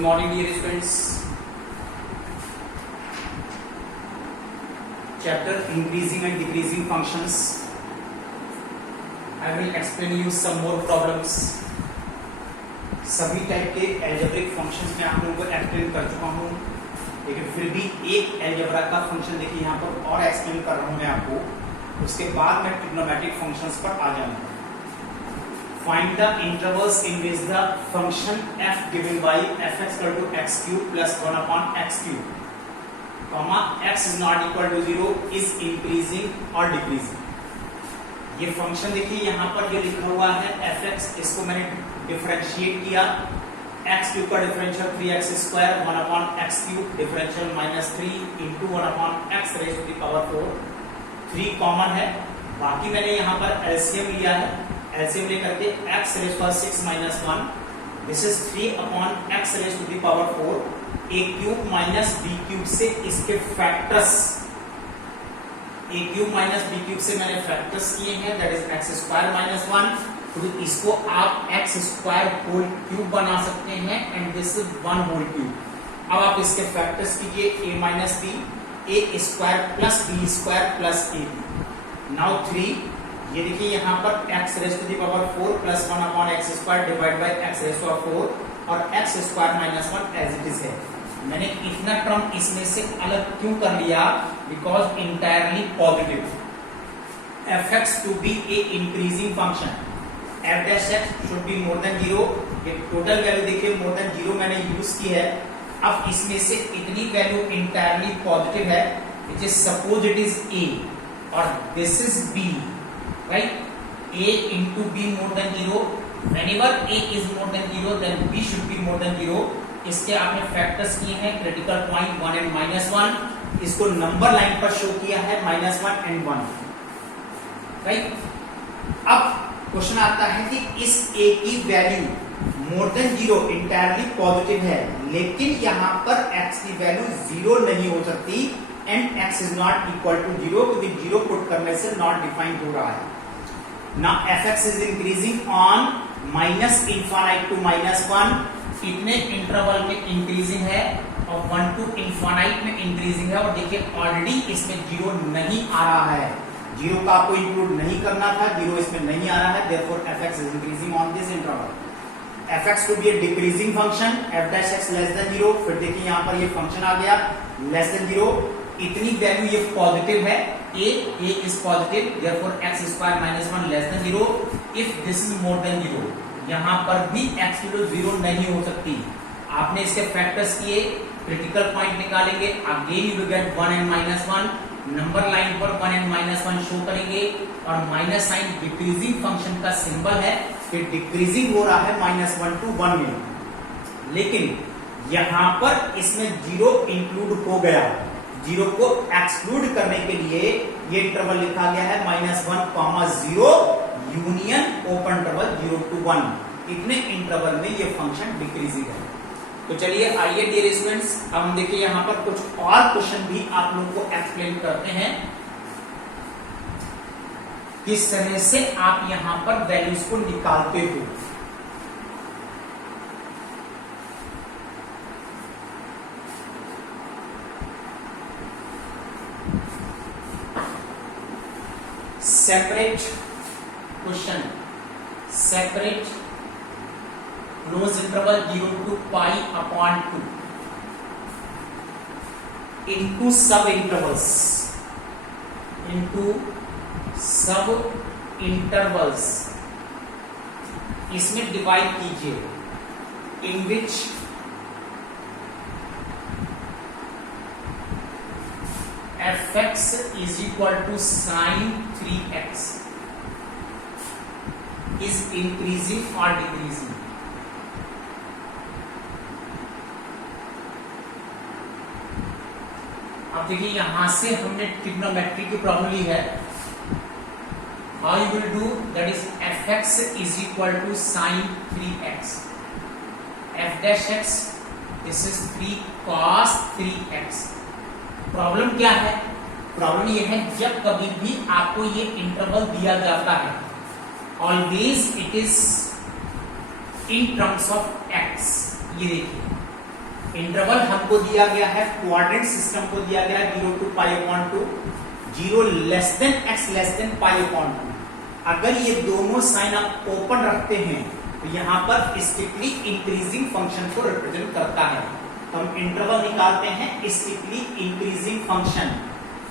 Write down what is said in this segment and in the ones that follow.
morning dear students. Chapter increasing and decreasing functions. I will explain you some more problems. सभी type के algebraic functions में आप लोगों को एक्सप्लेन कर चुका हूँ, लेकिन फिर भी एक एल्जेब्रा का फंक्शन देखिए यहाँ पर और एक्सप्लेन कर रहा हूँ मैं आपको. उसके बाद मैं ट्रिग्नोमेट्रिक फंक्शंस पर आ जाऊंगा. Find the intervals in which the function f given by fx equal to x cube plus 1 upon x cube, comma x is not equal to 0 is increasing or decreasing. ये function देखिए यहाँ पर ये लिखा हुआ है fx, इसको मैंने डिफरेंशिएट किया. x क्यूब का differential 3x square 1 upon x cube differential -3 into 1 upon x raise to the power 4. 3 common है, बाकी मैंने यहाँ पर एलसीएम लिया है. एलसीएम लेकर के x raise power 6 minus 1, this is 3 upon x raise to the power 4. a cube minus b cube से इसके factors, a cube minus b cube से मैंने फैक्टर्स किए हैं, that is x square minus 1. तो इसको आप x स्क्वायर होल क्यूब बना सकते हैं and this is 1 whole cube. अब आप इसके फैक्टर्स कीजिए a minus b, a square plus b square plus a. Now 3, ये देखिए यहाँ पर x raise to the power 4 plus 1 upon x square divide by x raise to power 4 और x square minus 1 as it is है. मैंने इतना term इसमें से अलग क्यों कर लिया? Because entirely positive. fx to be a increasing function, f dash x should be more than 0. ये टोटल वैल्यू देखिए मोर देन 0 मैंने यूज की है. अब इसमें से इतनी वैल्यू इंटायरली पॉजिटिव है, which is suppose it is a और this is b, right? a into b more than 0. Whenever a is more than 0, then b should be more than 0. इसके आपने फैक्टर्स किए हैं क्रिटिकल पॉइंट 1 एंड -1. इसको number line पर show किया है -1 and 1, right? अब क्वेश्चन आता है कि इस a की वैल्यू मोर देन 0 इंटायरली पॉजिटिव है, लेकिन यहाँ पर x की वैल्यू 0 नहीं हो सकती and x is not equal to 0, क्योंकि 0 पुट करने से नॉट डिफाइन हो रहा है. Now fx is increasing on minus infinite to -1. कितने इंटरवल में इंक्रीजिंग है? और 1 to infinite में इंक्रीजिंग है. और देखिए ऑलरेडी इसमें 0 नहीं आ रहा है, 0 का आपको इंक्लूड नहीं करना था, 0 इसमें नहीं आ रहा है. therefore fx is increasing on this interval. fx to be a decreasing function, f dash x less than 0. फिर देखिए यहाँ पर ये फंक्शन आ गया less than 0. इतनी वैल्यू ये पॉजिटिव है, a is positive, therefore x square minus 1 less than 0. if this is more than 0, यहाँ पर भी x की वैल्यू 0 नहीं हो सकती. आपने इसके फैक्टर्स किए, क्रिटिकल पॉइंट निकालेंगे, again you will get 1 and -1. Number line पर 1 एंड -1 शो करेंगे और माइनस साइन डिक्रीजिंग फंक्शन का सिंबल है कि डिक्रीजिंग हो रहा है -1 to 1 में. लेकिन यहाँ पर इसमें 0 इंक्लूड हो गया. 0 को एक्सक्लूड करने के लिए ये इंटरवल लिखा गया है -1, 0 यूनियन ओपन इंटरवल 0 to 1. इतने इंटरवल में ये फंक्शन डिक्रीजिंग है. तो चलिए आइए डियर स्टूडेंट्स, अब हम देखिए यहाँ पर कुछ और क्वेश्चन भी आप लोगों को एक्सप्लेन करते हैं किस तरह से आप यहाँ पर वैल्यूज को निकालते हो. Separate question, separate close interval 0 to pi upon 2 into sub intervals, इसमें डिवाइड कीजिए, in which fx is equal to sin 3x is increasing or decreasing. अब देखिए यहां से हमने ट्रिग्नोमेट्री की प्रॉब्लम ली है. How you will do that is fx is equal to sin 3x, f dash x this is 3 cos 3x. Problem क्या है? Problem ये है जब कभी भी आपको ये इंटरवल दिया जाता है, always it is in terms of x. ये देखिए इंटरवल हमको दिया गया है, क्वाड्रेंट सिस्टम को दिया गया है 0 to π/2, 0 less than x less than π/2। अगर ये दोनों साइन आप ओपन रखते हैं तो यहाँ पर स्ट्रिक्टली इंक्रीजिंग फंक्शन को रिप्रेजेंट करता है। तो हम इंटरवल निकालते हैं स्ट्रिक्टली इंक्रीजिंग फंक्शन।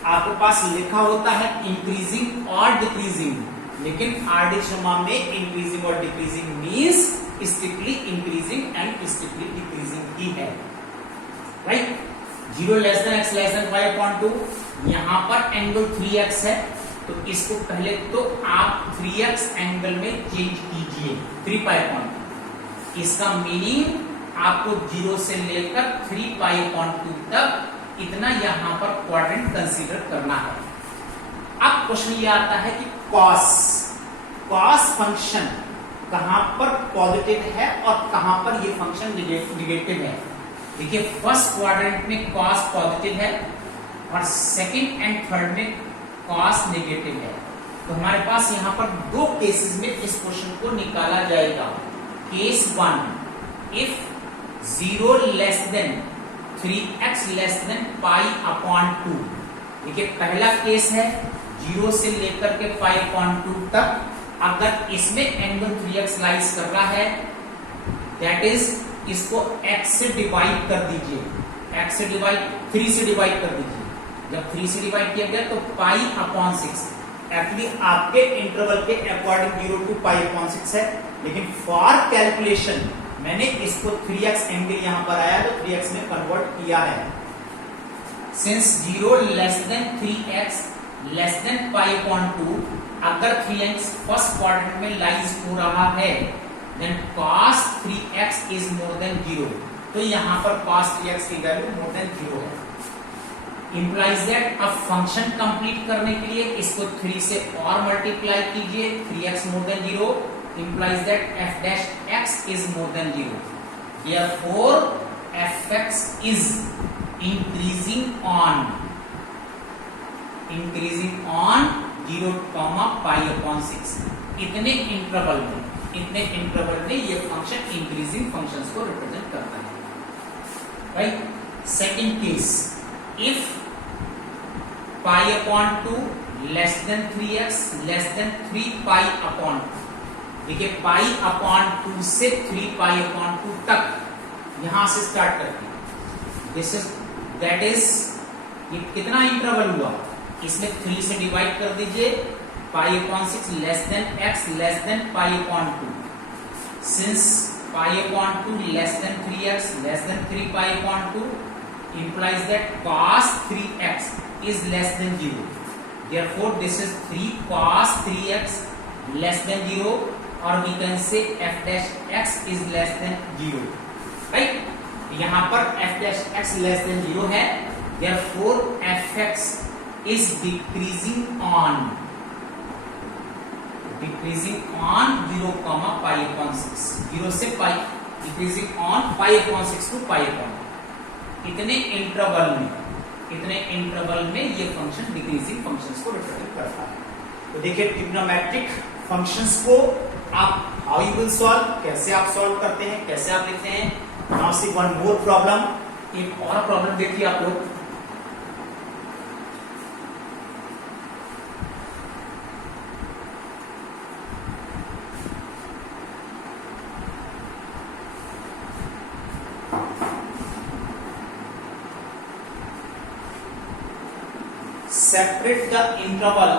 आपके पास लिखा होता है इंक्रीजिंग और डिक्रीजिंग, लेकिन आरडीशर्मा में इंक्रीजिंग और decreasing means strictly increasing and strictly decreasing ही है, right. 0 less than x less than π/2, यहां पर एंगल 3x है, तो इसको पहले तो आप 3x एंगल में चेंज कीजिए 3 π/2। इसका मीनिंग आपको 0 से लेकर 3 π/2 तक इतना यहां पर क्वाड्रेंट कंसीडर करना है। अब क्वेश्चन ये आता है कि कॉस फंक्शन कहां पर पॉजिटिव है और कहां पर ये फंक्शन निगेटिव है। देखिए फर्स्ट क्वाड्रेंट में कॉस पॉजिटिव है और सेकंड एंड थर्ड में कॉस नेगेटिव है। तो हमारे पास यहां पर दो केसेस में इस क्वेश्चन को निकाला जाएगा। Case 1, if 0 less than 3x less than π/2। देखिए पहला केस है 0 से लेकर के π/2 तक, अगर इसमें एंगल 3x लाइज कर रहा है, दैट इज इसको x से डिवाइड कर दीजिए, x से डिवाइड 3 से डिवाइड कर दीजिए। जब 3 से डिवाइड किया गया तो π/6 एक्चुअली आपके इंटरवल के अकॉर्डिंग 0 to π/6 है, लेकिन फॉर कैलकुलेशन मैंने इसको 3x एंगल यहां पर आया तो 3x में कन्वर्ट किया है। Since 0 less than 3x less than π/2, अगर 3x फर्स्ट क्वाड्रेंट में लाइज हो रहा है, then cos 3x is more than 0। तो यहां पर cos 3x की वैल्यू मोर देन 0 है। इंप्लाइज दैट अब फंक्शन कंप्लीट करने के लिए इसको 3 से और मल्टीप्लाई कीजिए, 3x more than 0 implies that f dash x is more than 0. Therefore, fx is increasing on 0, π/6। इतने इंटरवल में ये फंक्शन इंक्रीजिंग फंक्शंस को रिप्रेजेंट करता है, right. Second case, if π/2 less than 3x less than 3 π/2। देखिए π/2 से 3 π/2 तक यहां से स्टार्ट करके दिस इज दैट इज ये कितना इंटरवल हुआ, इसमें 3 से डिवाइड कर दीजिए, π/6 less than x less than π/2। Since π/2 less than 3x less than 3 π/2 implies that cos 3x is less than 0. Therefore, this is 3 cos 3x less than 0, or we can say f dash x is less than 0, right? यहां पर f dash x less than 0 है, therefore fx is decreasing on 0, π/6, 0 से π, decreasing on π/6 to π/2। इतने interval में ये function decreasing functions को represent करता है। तो देखिए ट्रिग्नोमेट्रिक फंक्शंस को आप हाउ यू विल सॉल्व, कैसे आप सॉल्व करते हैं, कैसे आप लिखते हैं। Now see one more problem, एक और प्रॉब्लम देखिए आप लोग। separate the interval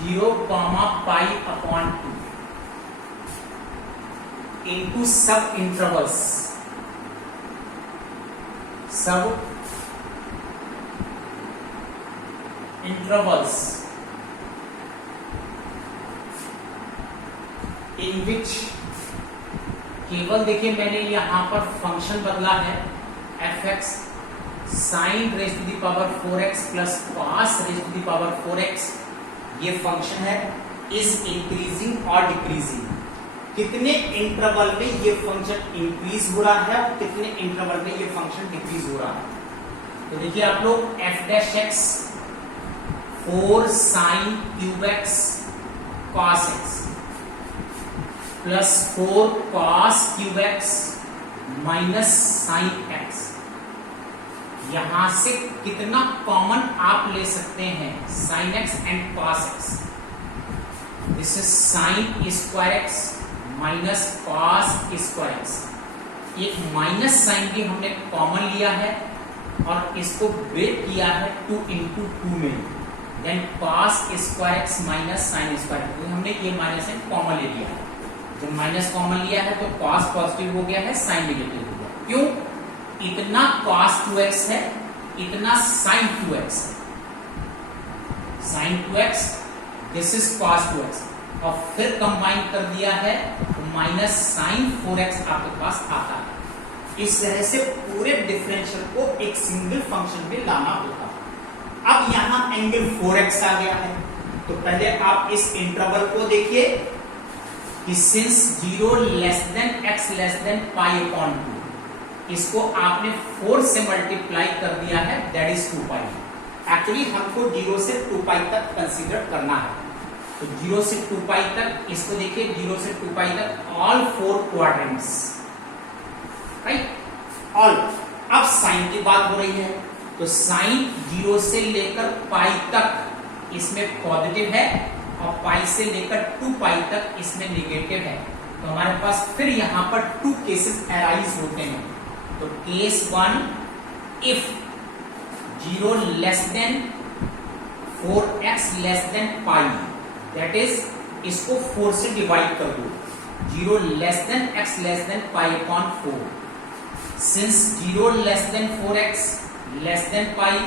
0, π/2 into sub intervals in which केवल देखिए मैंने यहां पर फंक्शन बदला है, fx sin raised to the power 4x plus cos raised to the power 4x, ये फंक्शन है, इज इंक्रीजिंग और डिक्रीजिंग। कितने इंटरवल में ये फंक्शन इंक्रीज हो रहा है और कितने इंटरवल में ये फंक्शन डिक्रीज हो रहा है। तो देखिए आप लोग f dash x 4 sin cube x cos x plus 4 cos cube x minus sin x। यहां से कितना कॉमन आप ले सकते हैं? sin x and cos x। This is sin square x minus cos square x. एक माइनस साइन भी हमने कॉमन लिया है और इसको ब्रेक किया है 2 इंटू 2 में, then cos square x minus sine square x. हमने ये माइनस साइन कॉमन ले लिया है। जब माइनस कॉमन लिया है तो cos पॉजिटिव हो गया है, साइन नेगेटिव हो गया। क्यों? इतना cos 2x है, इतना sin 2x है। sin 2x, this is cos 2x और फिर कंबाइन कर दिया है तो माइनस sin 4x आपके पास आता है। इस तरह से पूरे डिफरेंशियल को एक सिंगल फंक्शन में लाना होता है। अब यहां एंगल 4x आ गया है, तो पहले आप इस इंटरवल को देखिए कि since 0 less than x less than pi upon 2, इसको आपने 4 से मल्टीप्लाई कर दिया है, दैट इज 2 पाई। एक्चुअली हमको 0 से 2 पाई तक कंसीडर करना है, तो 0 से 2 पाई तक इसको देखिए, 0 से 2 पाई तक ऑल 4 क्वाड्रेंट्स, राइट, ऑल। अब साइन की बात हो रही है, तो साइन 0 से लेकर पाई तक इसमें पॉजिटिव है और पाई से लेकर 2 पाई तक इसमें नेगेटिव है। तो हमारे पास फिर यहां पर 2 केसेस अराइज होते हैं। तो case 1, if 0 less than 4x less than pi, that is इसको 4 से डिवाइड कर दो, 0 less than x less than pi upon 4। Since 0 less than 4x less than pi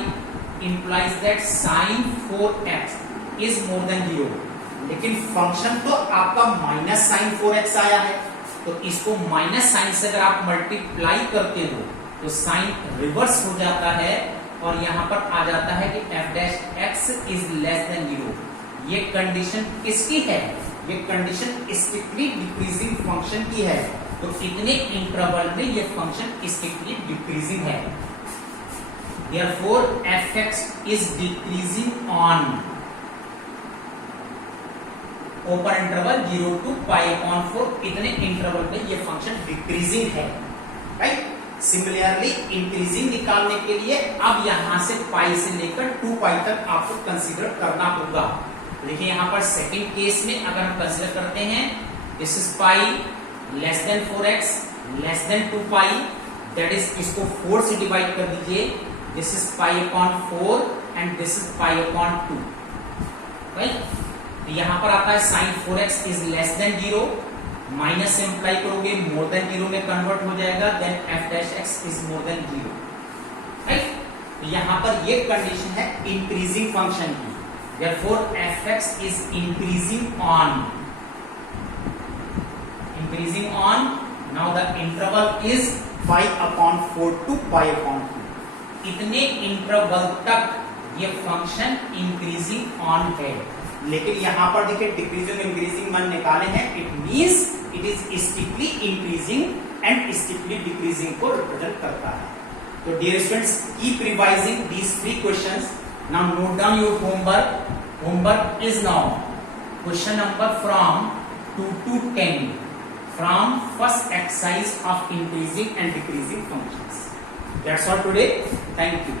implies that sin 4x is more than 0। लेकिन function तो आपका minus sin 4x आया है, तो इसको माइनस साइन से अगर आप मल्टीप्लाई करते हो तो साइन रिवर्स हो जाता है और यहां पर आ जाता है कि f dash x is less than 0। ये कंडीशन किसकी है? ये कंडीशन स्ट्रिक्टली डिक्रीजिंग फंक्शन की है, तो इतने इंटरवल में ये फंक्शन स्ट्रिक्टली डिक्रीजिंग है। Therefore fx is decreasing on open interval 0 to pi upon 4, इतने इंटरवल में ये फंक्शन डिक्रीजिंग है, राइट। सिमिलरली इंक्रीजिंग निकालने के लिए अब यहां से पाई से लेकर 2 पाई तक आपको कंसीडर करना होगा। देखिए यहां पर सेकंड केस में अगर हम कंसीडर करते हैं, this is pi less than 4x less than 2 pi, that is इसको 4 से डिवाइड कर दीजिए, this is pi upon 4 and this is pi upon 2, right. तो यहां पर आता है sin 4x is less than 0, minus से इंप्लाई करोगे मोर देन 0 में कन्वर्ट हो जाएगा, then f dash x is more than 0, right. तो यहां पर ये कंडीशन है इंक्रीजिंग फंक्शन की, therefore fx is increasing on, now the interval is pi upon 4 to pi upon 2। इतने इंटरवल तक ये फंक्शन इंक्रीजिंग ऑन है, लेकिन यहां पर देखिए डिक्रीजिंग इंक्रीजिंग मान निकाले हैं, it means it is strictly increasing and strictly decreasing को रिप्रेजेंट करता है। तो dear students, keep revising these 3 questions. Now note down your homework. Homework is now question number from 2 to 10 from first exercise of increasing and decreasing functions. That's all today. Thank you.